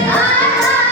I love